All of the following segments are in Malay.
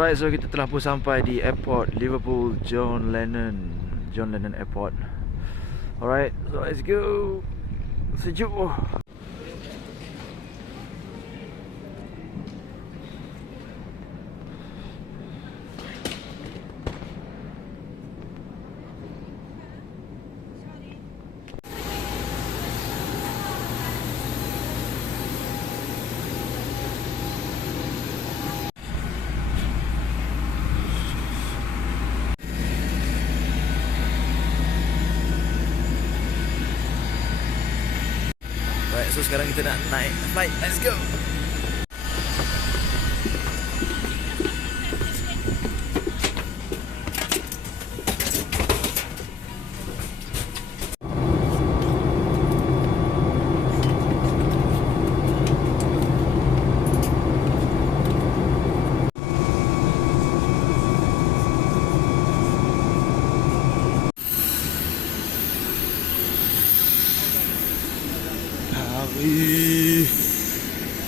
Alright, so kita telah pun sampai di airport Liverpool John Lennon Airport. Alright, so let's go. Sejuk. Alright, so sekarang kita nak naik flight. Let's go.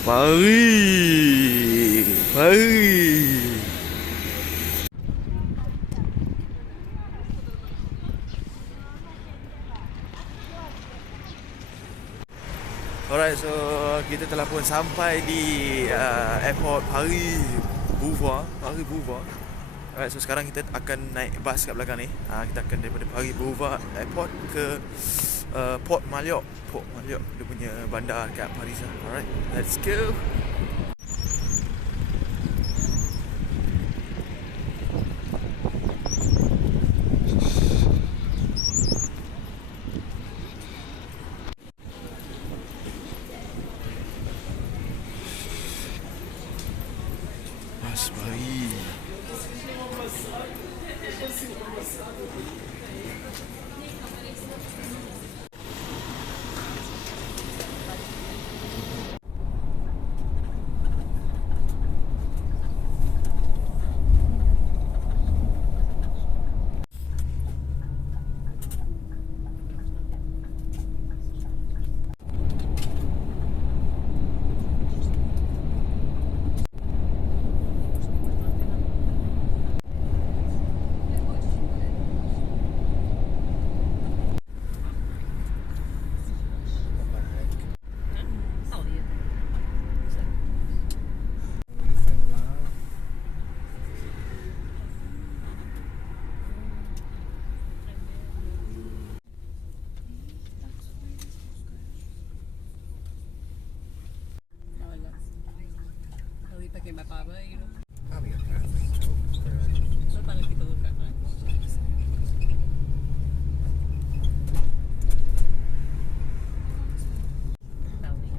Paris. Alright, so kita telah pun sampai di airport Paris Boulevard. Alright, so sekarang kita akan naik bas kat belakang ni. Kita akan daripada Paris Boulevard Airport ke Port Maillot. Dia punya bandar kat Paris lah. Alright, let's go. Mas Paris. Pakai apa-apa gitu. Kami akan So kalau kita buka kan. Tahu ni.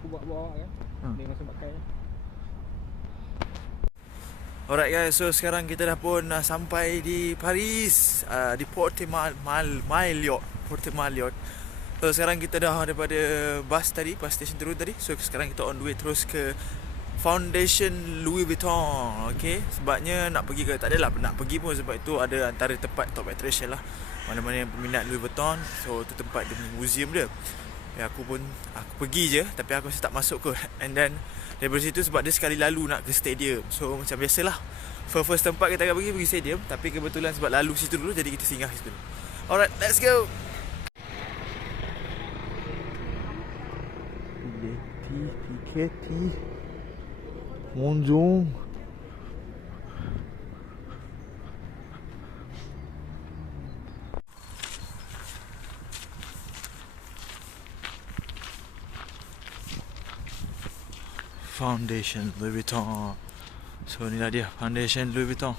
aku bawa kan. Dia masuk pakai. Alright guys, so sekarang kita dah pun sampai di Paris, di Porte Maillot. So sekarang kita dah daripada bus station turun tadi. So sekarang kita on the way terus ke Foundation Louis Vuitton. Okay, sebabnya nak pergi ke, tak adalah nak pergi pun, sebab itu ada antara tempat top attraction lah. Mana-mana yang peminat Louis Vuitton, so tu tempat dia punya museum dia. Aku pergi je, tapi aku rasa tak masuk kot. And then daripada situ, sebab dia sekali lalu nak ke stadium, so macam biasalah first tempat kita akan pergi stadium. Tapi kebetulan sebab lalu situ dulu, jadi kita singgah situ. Alright, let's go. Piketty Monjong. Foundation Louis Vuitton. So inilah dia, Foundation Louis Vuitton.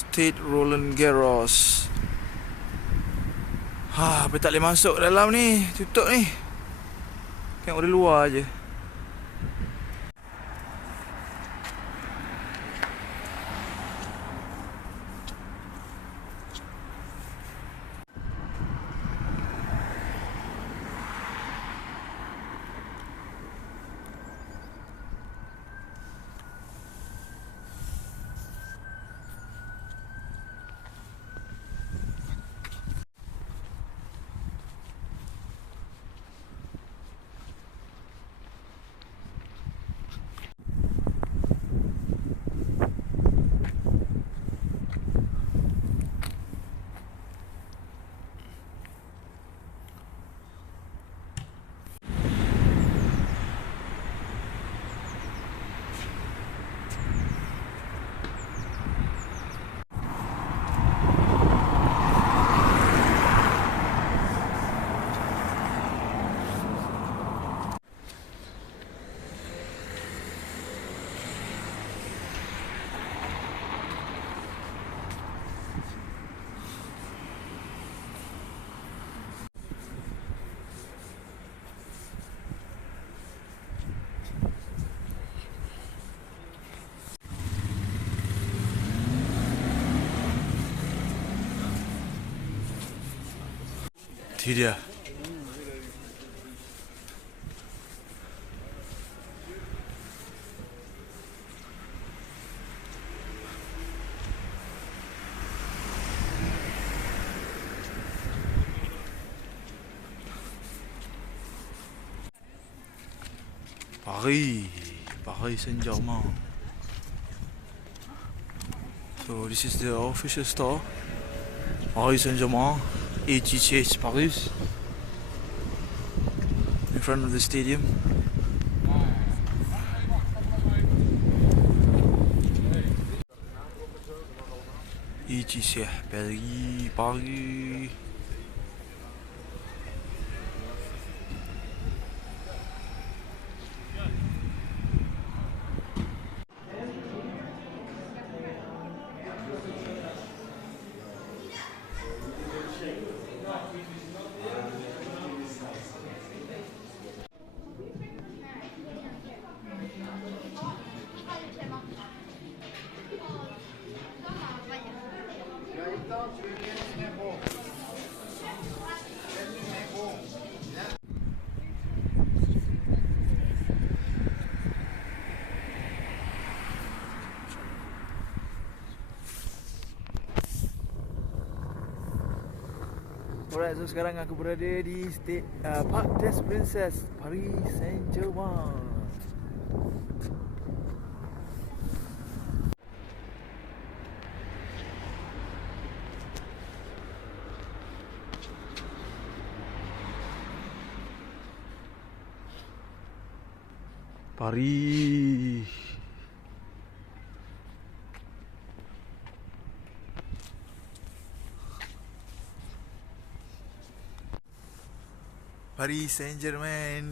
State Roland Garros. Apa tak boleh masuk dalam ni, tutup ni. Tengok dari luar je. Itu dia. Paris Saint-Germain. So this is the official store. Paris Saint-Germain, AGCH Paris. In front of the stadium. AGCH Paris. Alright, so sekarang aku berada di Parc des Princes, Paris Saint-Germain. Paris. Paris Saint-Germain.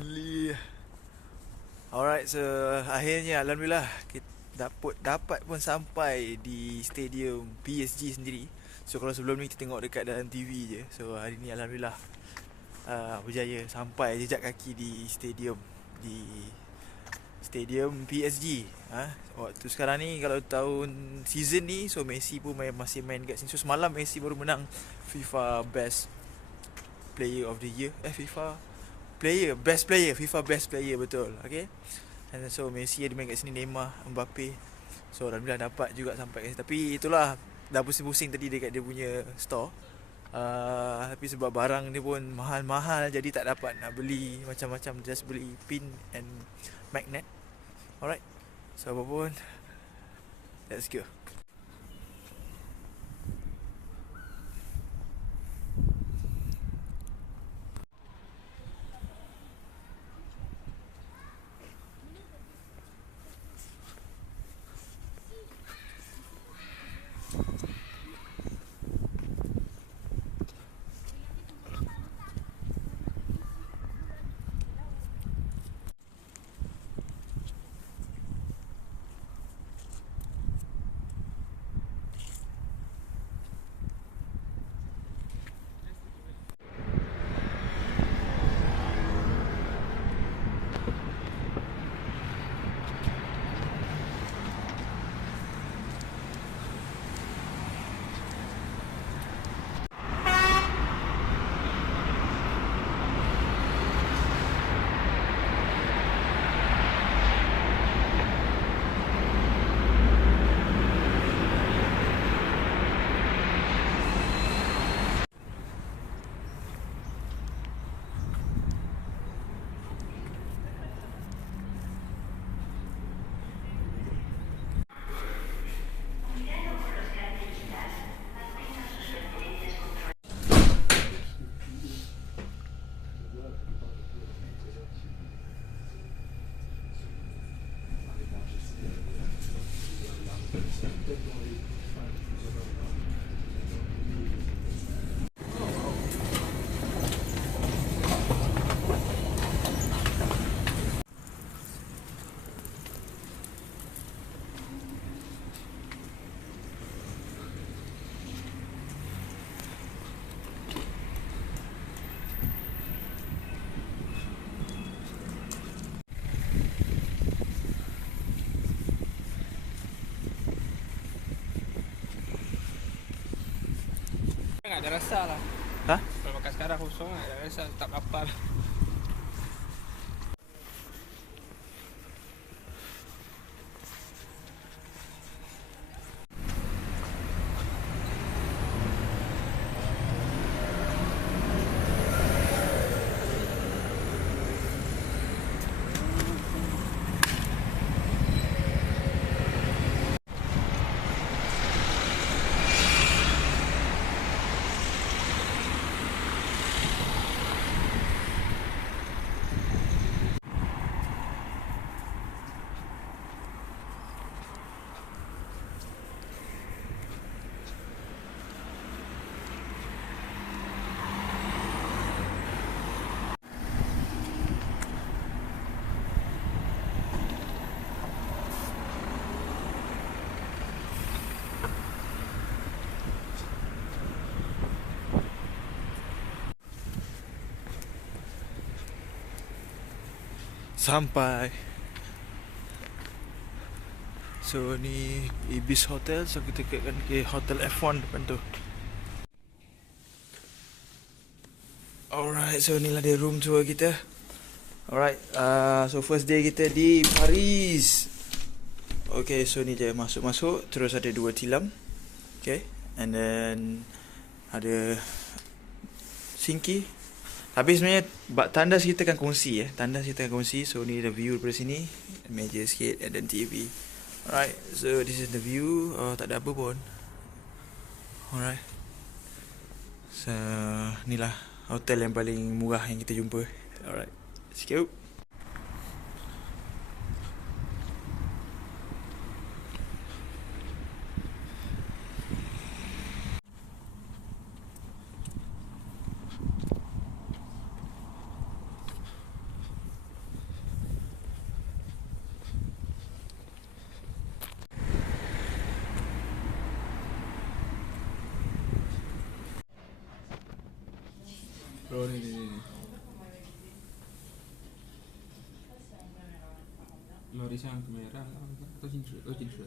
Alright, so akhirnya alhamdulillah kita dapat pun sampai di stadium PSG sendiri. So kalau sebelum ni kita tengok dekat dalam TV je. So hari ni alhamdulillah berjaya sampai jejak kaki di stadium PSG. Waktu sekarang ni kalau tahun season ni, so Messi pun masih main kat sini. So semalam Messi baru menang FIFA Best Player of the Year, FIFA Best Player, betul. Okay. And so Messi ada main kat sini, Neymar, Mbappe. So alhamdulillah dapat juga sampai kat sini. Tapi itulah, dah pusing-pusing tadi dekat dia punya store. Tapi sebab barang dia pun mahal-mahal, jadi tak dapat nak beli macam-macam, just beli pin and magnet. Alright, so apa pun, let's go. Tak rasa lah. Ha? Kalau makan sekarang kosong lah, tak rasa tak lapar. Sampai. So ni Ibis Hotel. So kita akan ke Hotel F1 depan tu. Alright, so inilah dia room tour kita. Alright, so first day kita di Paris. Okay, so ni je masuk-masuk. Terus ada 2 tilam. Okay, and then ada sinki. Tapi sebenarnya tandas kita akan kongsi tandas kita akan kongsi. So ni the view daripada sini, meja sikit and then TV. Alright, so this is the view. Tak ada apa pun. Alright, so ni lah hotel yang paling murah yang kita jumpa. Alright, let's go. Bro, ni. Mau risang kamera atau cincin? Oh, cincin.